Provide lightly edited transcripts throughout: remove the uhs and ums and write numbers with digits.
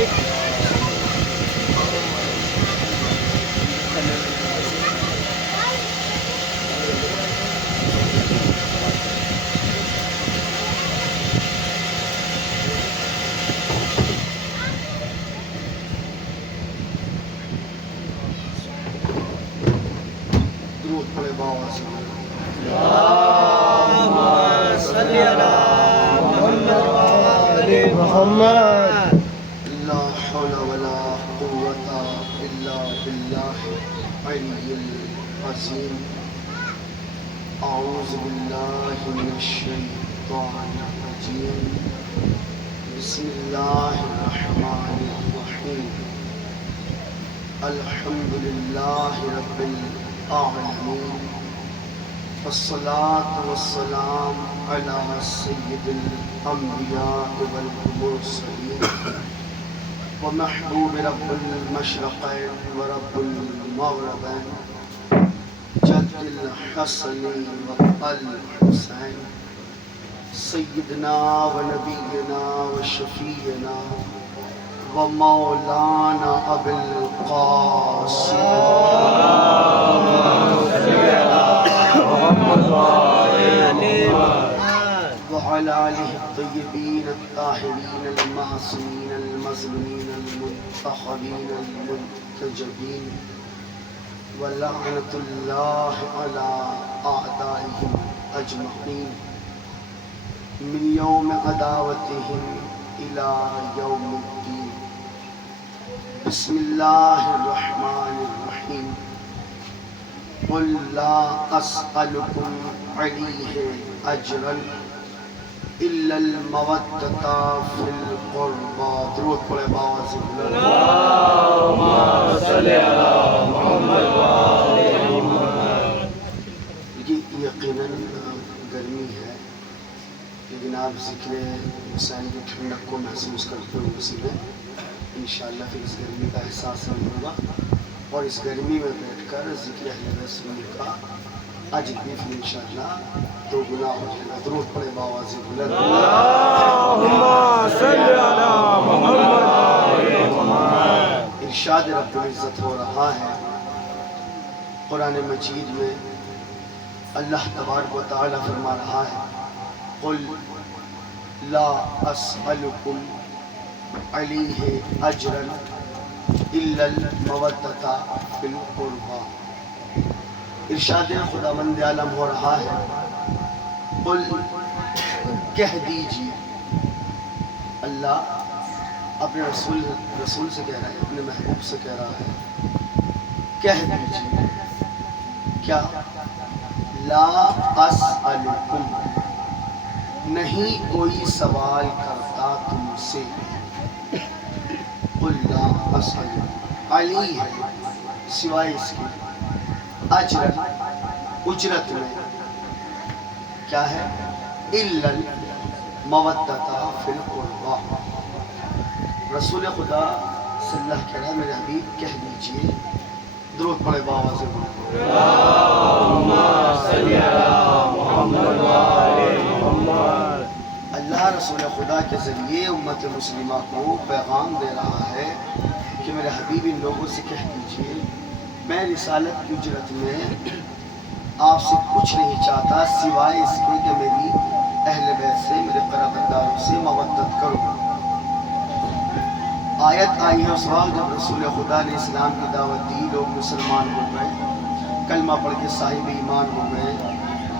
درود پڑھے بابا سے محمد لا حول ولا قوة إلا بالله العلي العظيم أعوذ بالله من الشيطان الرجيم بسم الله الرحمن الرحيم الحمد لله رب العالمين والصلاة والسلام على سيد الأنبياء والمرسلين ومحبوب رب المشرقين ورب المغربين جد الحسن والحسين سيدنا ونبينا وشفينا ومولانا أبي القاسم وعلى آله الطيبين الطاهرين المعصومين المظلومين المنتخبين المنتجبين ولعنة الله على أعدائهم أجمعين من يوم عداوتهم إلى يوم الدين بسم الله الرحمن الرحيم قل لا أسألكم عليه أجرا إلا المودة في القربى درود پڑھے بابا سے اللهم صل على محمد وآل محمد. یہ یقیناً گرمی ہے لیکن آپ ذکر حسین کی ٹھنڈک کو محسوس کرتے ہو اسی میں انشاءاللہ پھر اس گرمی کا احساس نہیں ہوگا اور اس گرمی میں بیٹھ کر ذکر اہل رسول کا اجر بھی پھر انشاءاللہ دو گنا ہو جائے گا. درود پڑھے بابا سے بلند اللهم صل على محمد وآل محمد. ارشاد رب العزت ہو رہا ہے قرآن مجید میں اللہ تبارک و تعالی فرما رہا ہے قل لا اسألکم علیہ اجرا الا المودۃ فی القربى. ارشاد خداوند عالم ہو رہا ہے قل کہہ دیجیے. اللہ اپنے رسول سے کہہ رہا ہے اپنے محبوب سے کہہ رہا ہے کہہ دیجیے کیا لا اسألکم نہیں کوئی سوال کرتا تم سے قل لا اسألکم علی ہے سوائے اس کے اجرت میں کیا ہے الا المودۃ فی القربى. رسول خدا صلی اللہ کہہ رہا ہے میرے حبیب کہہ دیجئے درود پڑھے بابا سے اللهم صل على محمد وآل محمد. اللہ رسول خدا کے ذریعے امت مسلمہ کو پیغام دے رہا ہے کہ میرے حبیب ان لوگوں سے کہہ دیجئے میں رسالت کی اجرت میں آپ سے کچھ نہیں چاہتا سوائے اس کے کہ میری اہل بیت سے میرے قرابت داروں سے مودت کرو. آیت آئی ہے اس وقت جب رسول خدا نے اسلام کی دعوت دی لوگ مسلمان ہو گئے کلمہ پڑھ کے صاحب ایمان ہو گئے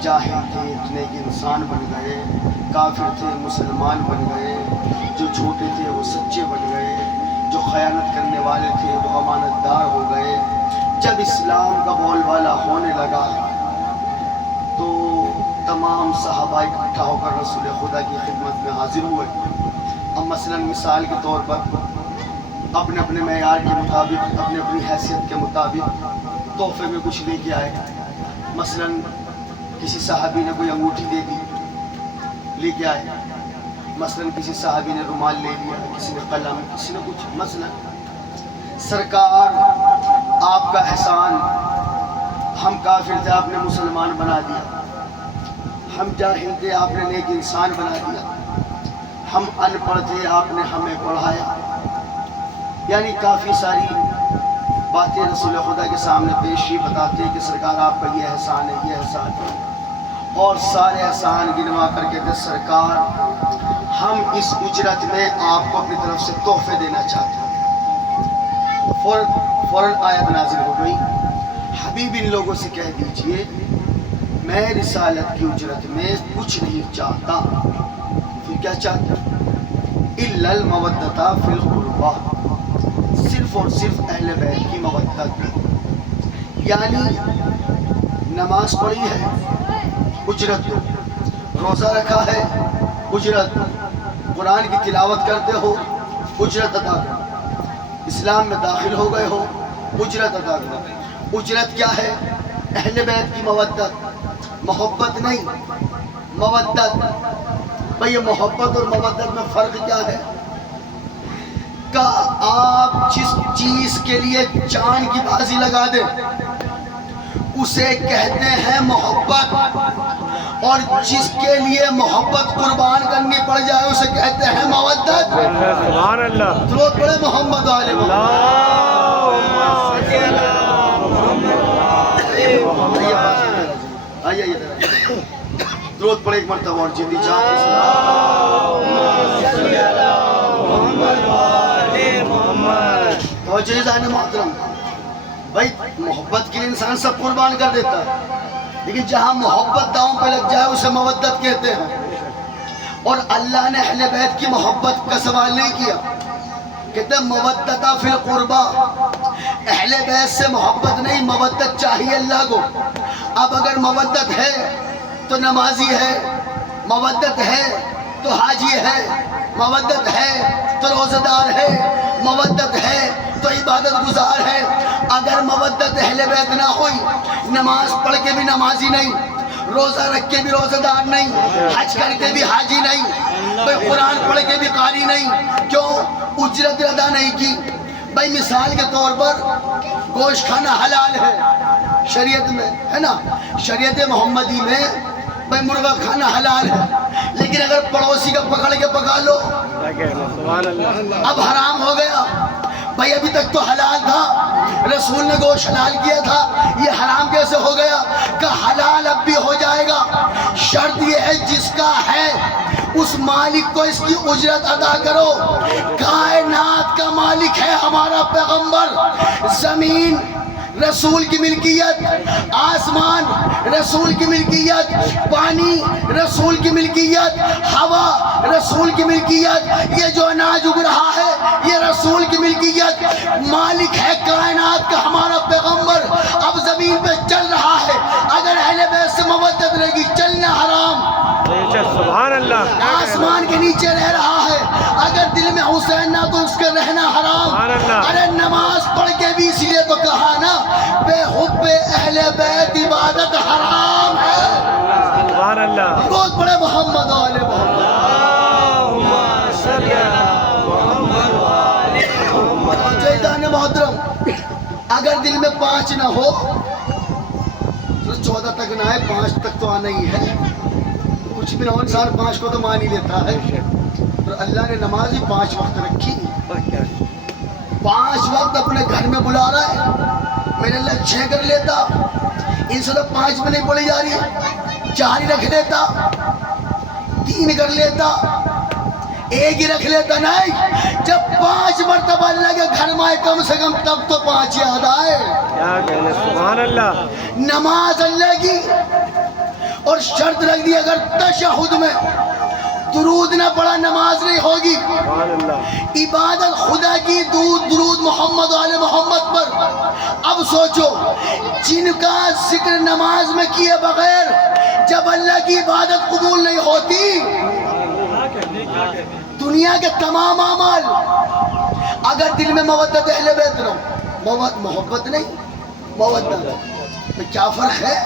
جاہل تھے نیک انسان بن گئے کافر تھے مسلمان بن گئے جو جھوٹے تھے وہ سچے بن گئے جو خیانت کرنے والے تھے وہ امانت دار ہو گئے. جب اسلام کا بول بالا ہونے لگا تو تمام صحابہ اکٹھا ہو کر رسول خدا کی خدمت میں حاضر ہوئے. اب مثلا مثال کے طور پر اپنے اپنے معیار کے مطابق اپنی اپنی حیثیت کے مطابق تحفے میں کچھ لے کے آئے. مثلا کسی صحابی نے کوئی انگوٹھی دے دی لے کے آئے. مثلا کسی صحابی نے رومال لے لیا کسی نے قلم کسی نے کچھ. مثلا سرکار آپ کا احسان ہم کافر تھے آپ نے مسلمان بنا دیا ہم جاہل تھے آپ نے نیک انسان بنا دیا ہم ان پڑھ تھے آپ نے ہمیں پڑھایا یعنی کافی ساری باتیں رسول خدا کے سامنے پیش ہی بتاتے ہیں کہ سرکار آپ کا یہ احسان ہے، یہ احسان ہے، اور سارے احسان گنوا کر کے کہ سرکار ہم اس اجرت میں آپ کو اپنی طرف سے تحفے دینا چاہتے ہیں۔ فوراً آیت نازل ہو گئی، حبیب ان لوگوں سے کہہ دیجئے میں رسالت کی اجرت میں کچھ نہیں چاہتا۔ پھر کیا چاہتا؟ الا المودۃ فی القربہ، صرف اور صرف اہل بیت کی مودت، یعنی نماز پڑھی ہے اجرت، روزہ رکھا ہے اجرت، قرآن کی تلاوت کرتے ہو اجرت ادا کرو، اسلام میں داخل ہو گئے ہو اجرت ادا کرو۔ اجرت کیا ہے؟ اہل بیت کی مودت، محبت نہیں، مودت۔ بھئی یہ محبت اور مودت میں فرق کیا ہے؟ کہ آپ جس چیز کے لیے جان کی بازی لگا دیں اسے کہتے ہیں محبت، اور جس کے لیے محبت قربان کرنی پڑ جائے اسے کہتے ہیں مودت۔ سبحان اللہ، درود پڑھے محمد آل محمد۔ آئیے درود پڑھے ایک مرتبہ اور جلدی جان توجہ ذہن محترم۔ بھائی محبت کے لیے انسان سب قربان کر دیتا ہے، لیکن جہاں محبت داؤں پہ لگ جائے اسے مودت کہتے ہیں۔ اور اللہ نے اہل بیت کی محبت کا سوال نہیں کیا، کہتے ہیں مودۃ فی القربہ، اہل بیت سے محبت نہیں، مودت چاہیے اللہ کو۔ اب اگر مودت ہے تو نمازی ہے، مودت ہے تو حاجی ہے، مودت ہے تو روزہ دار ہے، مودت ہے تو عبادت گزار ہے۔ اگر مودت اہل بیت نہ ہوئی، نماز پڑھ کے بھی نمازی نہیں، روزہ رکھ کے بھی روزہ دار نہیں، حج کر کے بھی حاجی نہیں، بھئی قرآن پڑھ کے بھی قاری نہیں، کیوں؟ اجرت ادا نہیں کی۔ بھئی مثال کے طور پر گوشت کھانا حلال ہے شریعت میں، ہے نا، شریعت محمدی میں بھئی مرغا کھانا حلال ہے، لیکن اگر پڑوسی کا پکڑ کے پکا لو اب حرام ہو گیا۔ بھئی ابھی تک تو حلال تھا، رسول نے گوشت حلال کیا تھا، یہ حرام کیسے ہو گیا؟ کہ حلال اب بھی ہو جائے گا، شرط یہ ہے جس کا ہے اس مالک کو اس کی اجرت ادا کرو۔ کائنات کا مالک ہے ہمارا پیغمبر، زمین رسول کی ملکیت، آسمان رسول کی ملکیت، پانی رسول کی ملکیت، ہوا رسول کی ملکیت، یہ جو اناج اگ رہا ہے یہ رسول کی ملکیت۔ مالک ہے کائنات کا ہمارا پیغمبر، اب زمین پہ چل رہا ہے، اگر اہل بیت سے مودت رہے گی چلنا حرام۔ سبحان اللہ، آسمان کے نیچے رہ رہا ہے، اگر دل میں حسین نہ تو اس کے رہنا حرام۔ ارے نماز پڑھ کے بھی اسی لیے تو کہا نا بے حب اہل بیت عبادت حرام ہے۔ سبحان اللہ، بہت بڑے محمد آل محمد۔ جیدان محترم، اگر دل میں 5 نہ ہو تو 14 تک نہ ہے، 5 تک تو آنا ہی ہے، کچھ بھی نہ ہو انسان 5 کو تو مان ہی لیتا ہے۔ اور اللہ نے نماز ہی 5 وقت رکھی، 5 وقت اپنے گھر میں بلا رہا ہے، میرے اللہ 6 کر لیتا، ان سے تو 5 میں نہیں پڑھی جا رہی ہے، 4 ہی رکھ لیتا، 3 کر لیتا، 1 ہی رکھ لیتا۔ نہیں، جب 5 مرتبہ اللہ کے گھر میں آئے کم سے کم تب تو 5 یاد آئے۔ سبحان اللہ، نماز اللہ کی، اور شرط رکھ دی اگر تشہد میں درود نہ پڑھا نماز نہیں ہوگی۔ عبادت خدا کی، درود محمد آل محمد پر۔ اب سوچو جن کا ذکر نماز میں کیے بغیر جب اللہ کی عبادت قبول نہیں ہوتی، دنیا کے تمام اعمال، اگر دل میں مودت اہل بیت نہ، محبت نہیں مودت، تو کیا فرق ہے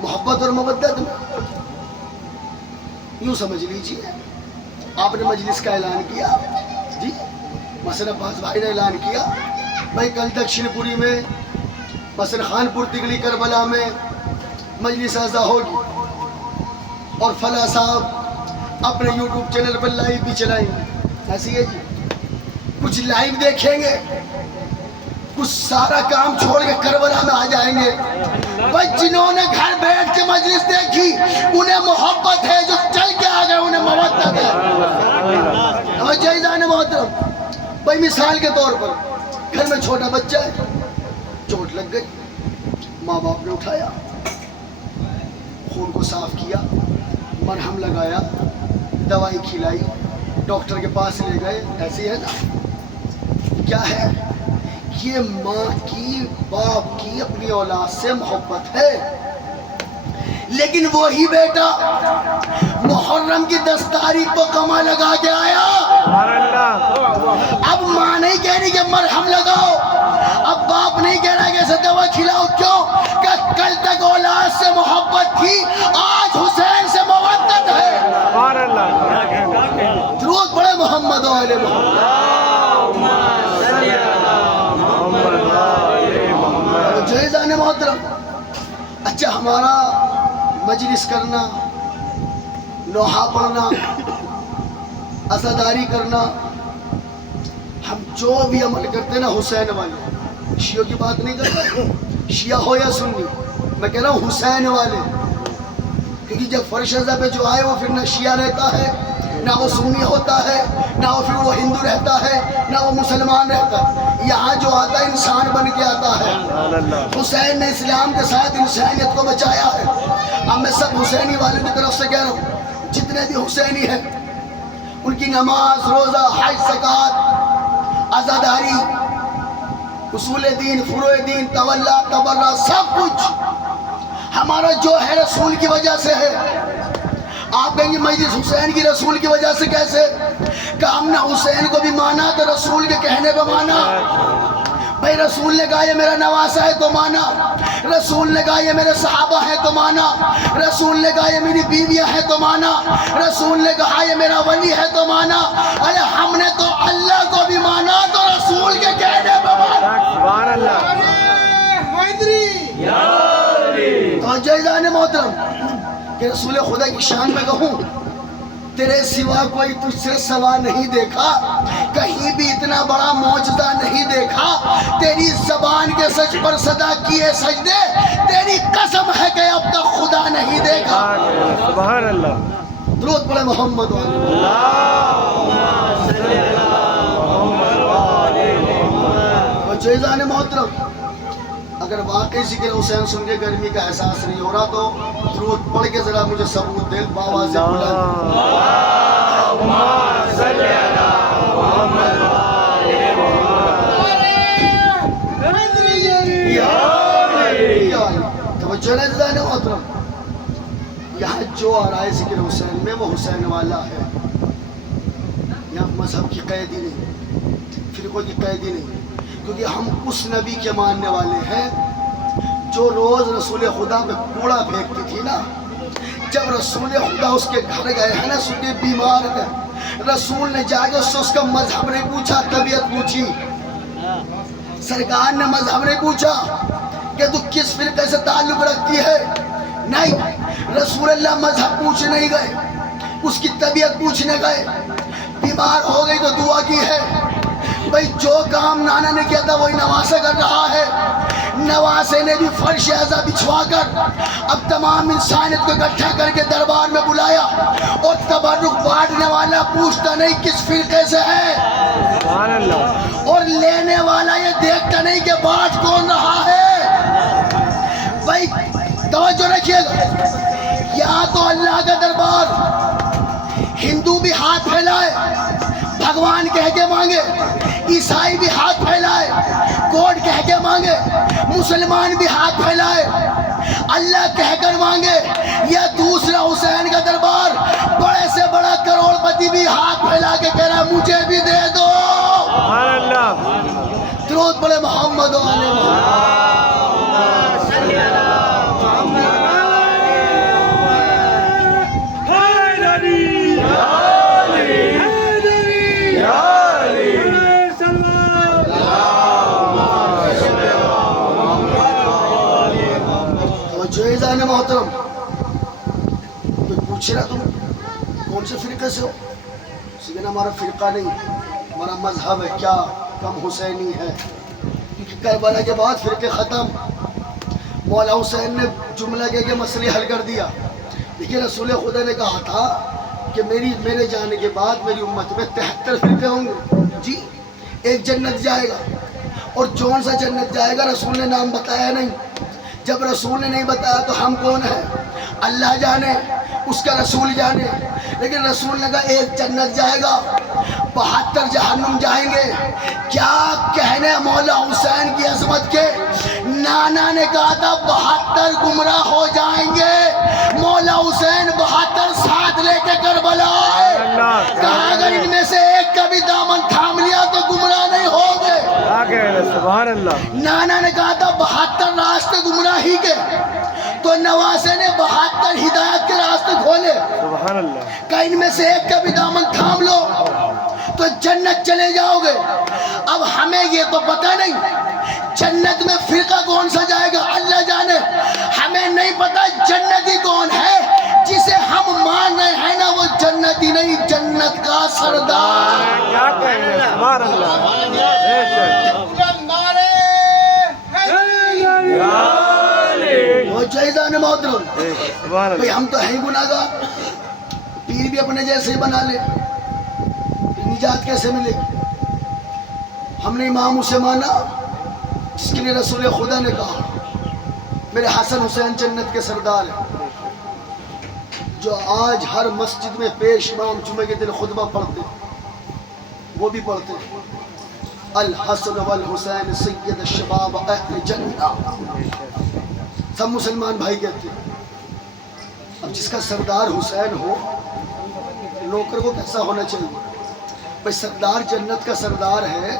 محبت اور مودت میں؟ یوں سمجھ لیجیے، آپ نے مجلس کا اعلان کیا جی، مثلا عباس بھائی نے اعلان کیا بھائی کل دکشن پوری میں، مثلا خانپور تگلی کربلا میں مجلس اعزا ہوگی، اور فلاں صاحب اپنے یوٹیوب چینل پر لائیو بھی چلائیں، ایسی ہے جی، کچھ کچھ لائیو دیکھیں گے، کچھ سارا کام چھوڑ کے کربلا میں آ جائیں گے۔ بھائی جنہوں نے گھر بیٹھ کے مجلس دیکھی انہیں محبت ہے، جو چل کے آ گئے انہیں مودت ہے۔ اور جائزان محترم، بھائی مثال کے طور پر گھر میں چھوٹا بچہ ہے، چوٹ لگ گئی، ماں باپ نے اٹھایا، خون کو صاف کیا، مرہم لگایا، دوائی کھلائی، ڈاکٹر کے پاس لے گئے، ایسی ہے نا؟ کیا ہے؟ یہ ماں کی باپ کی اپنی اولاد سے محبت ہے۔ لیکن وہی بیٹا محرم کی 10 تاریخ کو کما لگا کے آیا، اب ماں نہیں کہہ رہی کہ مرہم لگاؤ، اب باپ نہیں کہہ رہا کہ اسے دوا کھلاؤ، کیوں کہ کل تک اولاد سے محبت تھی، آج حسین سے مودت ہے۔ درود پڑھے محمد و آل محمد۔ جائزان محترم، اچھا ہمارا مجلس کرنا، نوحہ پڑھنا، عزاداری کرنا، ہم جو بھی عمل کرتے ہیں نا حسین والے، شیعوں کی بات نہیں کرتے، شیعہ ہو یا سنی، میں کہہ رہا ہوں حسین والے، کیونکہ جب فرش ازا پہ جو آئے وہ پھر نہ شیعہ رہتا ہے، نہ وہ سنی ہوتا ہے، نہ وہ پھر وہ ہندو رہتا ہے، نہ وہ مسلمان رہتا ہے، یہاں جو آتا ہے انسان بن کے آتا ہے۔ حسین نے اسلام کے ساتھ انسانیت کو بچایا ہے۔ اب میں سب حسینی والوں کی طرف سے کہہ رہا ہوں، جتنے بھی حسینی ہیں ان کی نماز، روزہ، حج، زکوٰۃ، عزاداری، اصول دین، فروع دین، تولا، تبرع، سب کچھ ہمارا جو ہے رسول کی وجہ سے ہے۔ آپ کہیں گے مجلس حسین کی رسول کی وجہ سے کیسے؟ کہ ہم نے حسین کو بھی مانا تو رسول کے کہنے پہ مانا۔ بھائی رسول نے کہا یہ میرا نواسہ ہے تو مانا، رسول نے کہا یہ میرے صحابہ ہیں تو مانا، رسول نے کہا یہ میری بیویاں ہیں تو مانا، رسول نے کہا یہ میرا ولی ہے تو مانا۔ ارے ہم نے تو اللہ کو بھی مانا تو رسول کے کہنے پہ مانا۔ سبحان اللہ۔ تو جائزان محترم کہ رسول خدا کی شان میں کہوں، تیرے سوا کوئی تجھ سے سوا نہیں دیکھا، کہیں بھی اتنا بڑا معجزہ نہیں دیکھا، تیری زبان کے سچ پر صدا کیے سجدے، تیری قسم ہے کہ اب تک خدا نہیں دیکھا۔ سبحان اللہ۔ درود پڑھے محمد و جائزان محترم، اگر واقعی ذکر حسین سن کے گرمی کا احساس نہیں ہو رہا تو درود پڑھ کے ذرا مجھے ثبوت دے، بابا سے محترم، یہاں جو آ رہا ہے ذکر حسین میں وہ حسین والا ہے، یہاں مذہب کی قیدی نہیں، فرقوں کی قیدی نہیں، کیونکہ ہم اس نبی کے ماننے والے ہیں جو روز رسول خدا پہ کوڑا پھینکتی تھی نا۔ جب رسول خدا اس کے گھر گئے ہیں نا، سنی بیمار ہے، رسول نے جا کے اس کا مذہب نہیں پوچھا، طبیعت پوچھی۔ سرکار نے مذہب نہیں پوچھا کہ تو کس فرقے سے تعلق رکھتی ہے، نہیں، رسول اللہ مذہب پوچھنے نہیں گئے، اس کی طبیعت پوچھنے گئے۔ بیمار ہو گئی تو دعا کی ہے۔ بھئی جو کام نانا نے کیا تھا وہی نواسہ کر رہا ہے، نواسے نے بھی فرش اعزا بچھوا کر اب تمام انسانیت کو اکٹھا کر کے دربار میں بلایا، اور تبرک بانٹنے والا پوچھتا نہیں کس فرقے سے ہے، سبحان اللہ، اور لینے والا یہ دیکھتا نہیں کہ بانٹ کون رہا ہے۔ بھائی توجہ رکھیے گا، یہاں تو اللہ کا دربار، ہندو بھی ہاتھ پھیلائے بھگوان کہہ کے مانگے، عیسائی بھی ہاتھ پھیلائے گوڈ کہہ کے مانگے، مسلمان بھی ہاتھ پھیلائے اللہ کہہ کر مانگے، یا دوسرا حسین کا دربار، بڑے سے بڑا کروڑ پتی بھی ہاتھ پھیلا کے کہہ رہا مجھے بھی دے دو۔ سبحان اللہ۔ درود پڑھے محمد و آل محترم، کوئی پوچھے نا تم کون سے فرقے سے ہو، سیدھا ہمارا فرقہ نہیں، ہمارا مذہب ہے کیا کم حسینی ہے، کیونکہ کربلا کے بعد فرقے ختم، مولا حسین نے جملہ کہہ کے مسئلے حل کر دیا۔ دیکھیے رسول خدا نے کہا تھا کہ میرے جانے کے بعد میری امت میں 73 فرقے ہوں گے، جی ایک جنت جائے گا، اور جون سا جنت جائے گا رسول نے نام بتایا نہیں۔ جب رسول نے نہیں بتایا تو ہم کون ہیں؟ اللہ جانے، اس کا رسول جانے، لیکن رسول نے کہا ایک جنت جائے گا، 72 جہنم جائیں گے۔ کیا کہنے مولا حسین کی عظمت کے، نانا نے کہا تھا 72 گمراہ ہو جائیں گے، مولا حسین 72 ساتھ لے کے کربلا آئے، کہا اگر ان میں سے ایک کا بھی دامن تھام لیا تو گمراہ نہیں ہوں گے۔ سبحان اللہ۔ نانا نے کہا تھا 72 راستے گمراہی کے، تو نواسے نے 72 ہدایت کے راستے کھولے، سبحان اللہ۔ کہ ان میں سے ایک کا بھی دامن تھام لو تو جنت چلے جاؤ گے۔ اب ہمیں یہ تو پتہ نہیں جنت میں فرقہ کون سا جائے گا، اللہ جانے، ہمیں نہیں پتہ جنتی کون ہے، جسے ہم مان رہے ہیں نا وہ جنتی نہیں، جنت کا سردار۔ کیا کہنے، سبحان اللہ۔ وہ جائزان محترم، سبحان بھئی اللہ۔ ہم تو ہیں گناہگار، پیر بھی اپنے جیسے ہی بنا لے، نجات کیسے ملے گی؟ ہم نے امام اسے مانا جس کے لیے رسول خدا نے کہا میرے حسن حسین جنت کے سردار ہیں، جو آج ہر مسجد میں پیش امام جمعے کے دن خطبہ پڑھتے، وہ بھی پڑھتے الحسن والحسین سید الشباب اہل جنہ، سب مسلمان بھائی کہتے ہیں۔ اب جس کا سردار حسین ہو، نوکر کو کیسا ہونا چاہیے؟ بھئی سردار جنت کا سردار ہے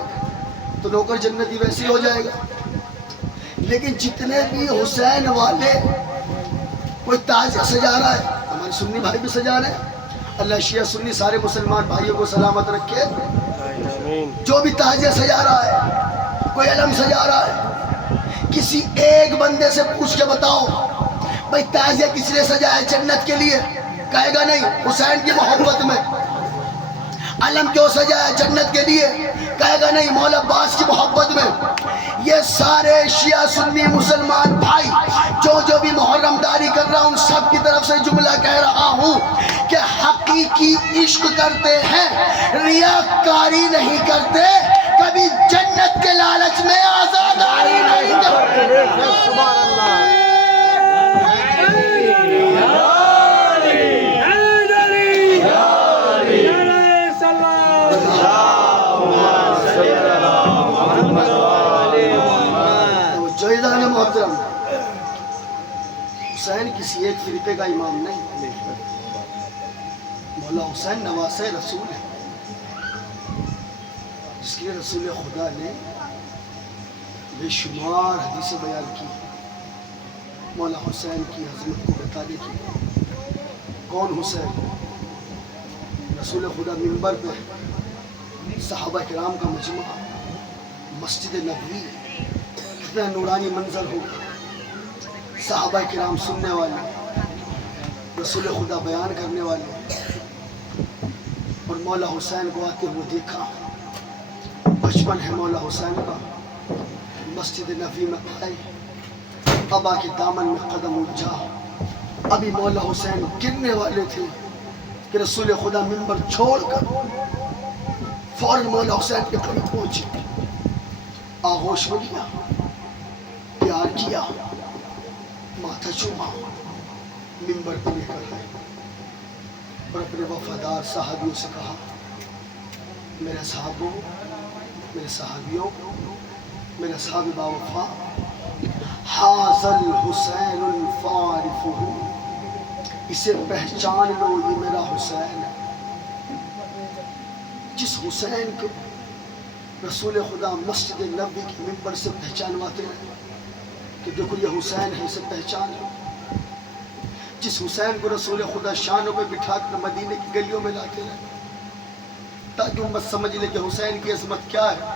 تو نوکر جنتی ویسے ہی ہو جائے گا۔ لیکن جتنے بھی حسین والے کوئی تاج سجا رہا ہے، ہمارے سنی بھائی بھی سجا رہے ہیں، اللہ شیعہ سنی سارے مسلمان بھائیوں کو سلامت رکھے، جو بھی تاج سجا رہا ہے، کوئی علم سجا رہا ہے، کسی ایک بندے سے پوچھ کے بتاؤ بھئی تازیہ کس لیے سجایا؟ جنت کے لیے؟ کہے گا نہیں، حسین کی محبت میں۔ علم کیوں سجایا؟ جنت کے لیے؟ کہے گا نہیں، مولا عباس کی محبت میں۔ یہ سارے شیعہ سنی مسلمان بھائی جو بھی محرم داری کر رہا ہوں، ان سب کی طرف سے جملہ کہہ رہا ہوں کہ حقیقی عشق کرتے ہیں، ریاکاری نہیں کرتے، کبھی جنت کے لالچ میں آزاداری نہیں کرتے۔ سبحان اللہ۔ جائزان محترم، حسین کسی ایک فرقے کا امام نہیں، مولا حسین نواسہ رسول ہے، جس کے رسول خدا نے بے شمار حدیثیں بیان کی مولا حسین کی عظمت کو بتانے کی۔ کون حسین؟ رسول خدا منبر پہ، صحابہ کرام کا مجمع، مسجد نبوی، کتنا نورانی منظر ہو، صحابہ کرام سننے والے، رسول خدا بیان کرنے والے، اور مولا حسین کو آتے ہوئے دیکھا۔ بچپن ہے مولا حسین کا، مسجد نبوی میں آئے، ابا کے دامن میں قدم اٹھا، ابھی مولا حسین گرنے والے تھے کہ رسول خدا منبر چھوڑ کر فوراً مولا حسین کے قریب پہنچے، آغوش میں لیا، پیار کیا، ماتھا چوما، منبر پہ لے کر آئے اور اپنے وفادار صحابیوں سے کہا، میرے صحابوں، میرے صحابیوں، میرے صحابی باوفا، حاضل حسین الفارف، اسے پہچان لو، یہ میرا حسین ہے۔ جس حسین کو رسول خدا مسجد نبوی کی منبر سے پہچانواتے ہیں کہ دیکھو یہ حسین ہے، اسے پہچان لو۔ جس حسین کو رسول خدا شانوں پہ بٹھا کر مدینے کی گلیوں میں لاتے ہیں تاکہ امت سمجھ لے کہ حسین کی عظمت کیا ہے،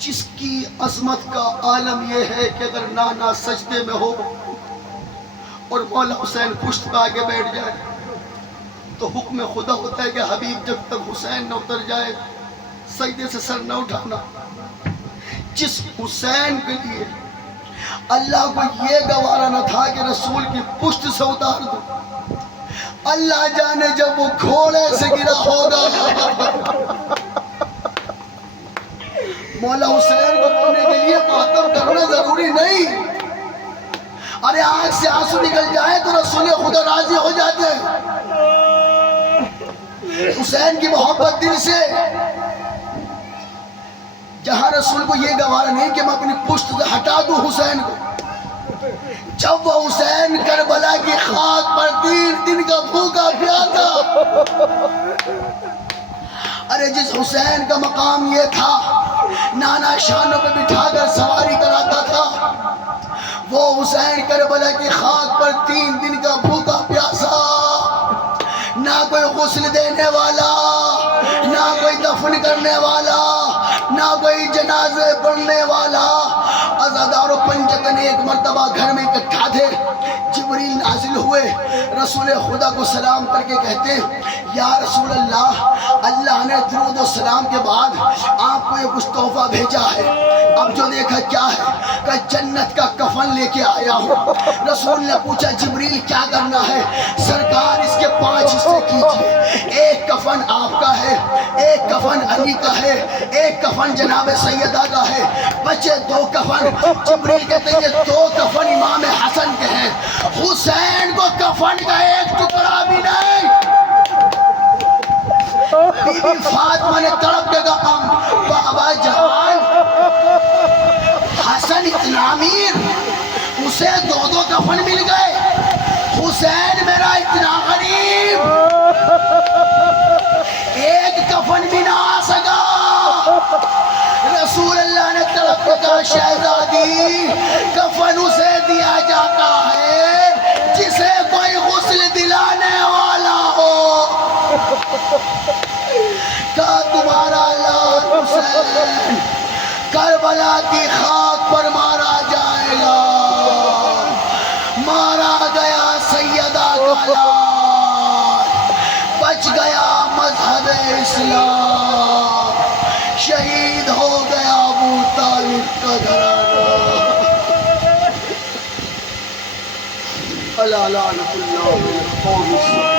جس کی عظمت کا عالم یہ ہے کہ اگر نانا سجدے میں ہو اور مولا حسین پشت پہ آگے بیٹھ جائے، تو حکم خدا ہوتا ہے کہ حبیب جب تک حسین نہ اتر جائے سجدے سے سر نہ اٹھانا. جس حسین کے لیے اللہ کو یہ گوارا نہ تھا کہ رسول کی پشت سے اتار دو، اللہ جانے جب وہ گھوڑے سے گرا ہوگا. مولا حسین کو پانے کے لیے ماتم کرنا ضروری نہیں. ارے آنکھ سے آنسو نکل جائے تو رسول خدا راضی ہو جاتے ہیں. حسین کی محبت دل سے، جہاں رسول کو یہ گوارا نہیں کہ میں اپنی پشت سے ہٹا دوں حسین کو. جب وہ حسین کربلا کی خاک پر 3 دن کا بھوکا پیاسا، ارے جس حسین کا مقام یہ تھا نانا شانوں پہ بٹھا کر سواری کراتا تھا، وہ حسین کربلا کی خاک پر 3 دن کا بھوکا پیاسا، نہ کوئی غسل دینے والا، نہ کوئی دفن کرنے والا، نہ کوئی جنازے پڑھنے والا. عزادار و پنجتن ایک مرتبہ گھر میں اکٹھا تھے. جبریل نازل ہوئے، رسول خدا کو سلام کر کے کہتے ہیں یا رسول اللہ، اللہ نے درود و سلام کے بعد آپ کو یہ کچھ تحفہ بھیجا ہے. اب جو دیکھا کیا ہے؟ کہ جنت کا کفن لے کے آیا ہوں. رسول نے پوچھا جبریل کیا کرنا ہے؟ سرکار اس کے 5 حصے کیجئے. ایک کفن آپ کا ہے، ایک کفن علی کا ہے، ایک کفن جناب سیدہ کا ہے، بچے 2 کفن. جبریل کہتے ہیں یہ 2 کفن امام حسن کے ہیں. حسین کو کفن کا ایک ٹکڑا بھی نہیں. بی بی فاطمہ نے تڑپ کے کہا بابا جان، حسن اتنا امیر، اسے 2 کفن مل گئے، حسین میرا اتنا غریب، ایک کفن بھی نہ آ سکا. رسول اللہ نے تڑپ کے کہا شہزادی، کفن اسے دیا جاتا ہے جسے کوئی غسل دلانے والا ہو. کہا تمہارا لال حسین کربلا کی خاک پر مارا جائے گا. مارا گیا سیدہ کا لال، بچ گیا مذہب اسلام، شہید ہو گیا ابو طالب کا گھرانہ. اللہ لعنت اللہ علیہ.